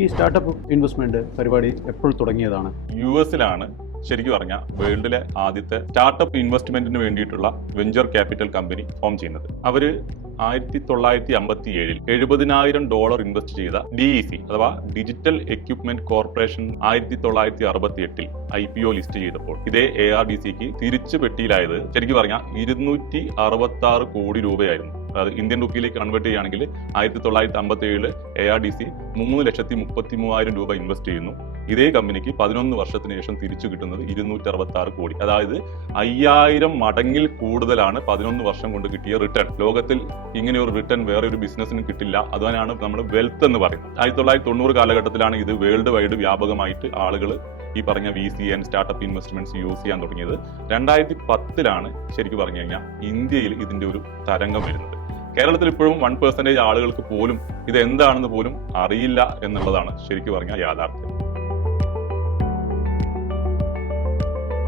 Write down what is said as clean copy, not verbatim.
ഈ startup investment പരിപാടി എപ്പോൾ തുടങ്ങിയതാണ്? US-ലാണ് ശരിക്കും പറഞ്ഞാൽ വേൾഡിലെ ആദ്യത്തെ സ്റ്റാർട്ടപ്പ് ഇൻവെസ്റ്റ്മെന്റിന് വേണ്ടിയിട്ടുള്ള വെഞ്ചർ ക്യാപിറ്റൽ കമ്പനി ഫോം ചെയ്യുന്നത്. അവര് 1957 $70,000 ഇൻവെസ്റ്റ് ചെയ്ത DEC അഥവാ digital equipment corporation 1968 IPO list ചെയ്തപ്പോൾ ഇതേ ARDCക്ക് തിരിച്ചു പെട്ടിയിലായത് ശരിക്കും പറഞ്ഞാൽ 266 കോടി രൂപയായിരുന്നു. അത് ഇന്ത്യൻ റുപ്പിയിലേക്ക് കൺവേർട്ട് ചെയ്യുകയാണെങ്കിൽ 1957 ARDC 3,33,000 രൂപ ഇൻവെസ്റ്റ് ചെയ്യുന്നു. ഇതേ കമ്പനിക്ക് 11 വർഷത്തിന് ശേഷം തിരിച്ചു കിട്ടുന്നത് 266 കോടി. അതായത് 5000 മടങ്ങിൽ കൂടുതലാണ് 11 വർഷം കൊണ്ട് കിട്ടിയ റിട്ടേൺ. ലോകത്തിൽ ഇങ്ങനെ ഒരു റിട്ടേൺ വേറെ ഒരു ബിസിനസ്സിന് കിട്ടില്ല. അതാണ് നമ്മൾ വെൽത്ത് എന്ന് പറയുന്നത്. 1990 കാലഘട്ടത്തിലാണ് ഇത് വേൾഡ് വൈഡ് വ്യാപകമായിട്ട് ആളുകൾ ഈ പറഞ്ഞ VC and startup investments use ചെയ്യാൻ തുടങ്ങിയത്. 2010-ലാണ് ശരിക്കും പറഞ്ഞു കഴിഞ്ഞാൽ ഇന്ത്യയിൽ ഇതിന്റെ ഒരു തരംഗം വരുന്നത്. കേരളത്തിൽ ഇപ്പോഴും 1% ആളുകൾക്ക് പോലും ഇത് എന്താണെന്ന് പോലും അറിയില്ല എന്നുള്ളതാണ് ശരിക്കും പറഞ്ഞാൽ യാഥാർത്ഥ്യം.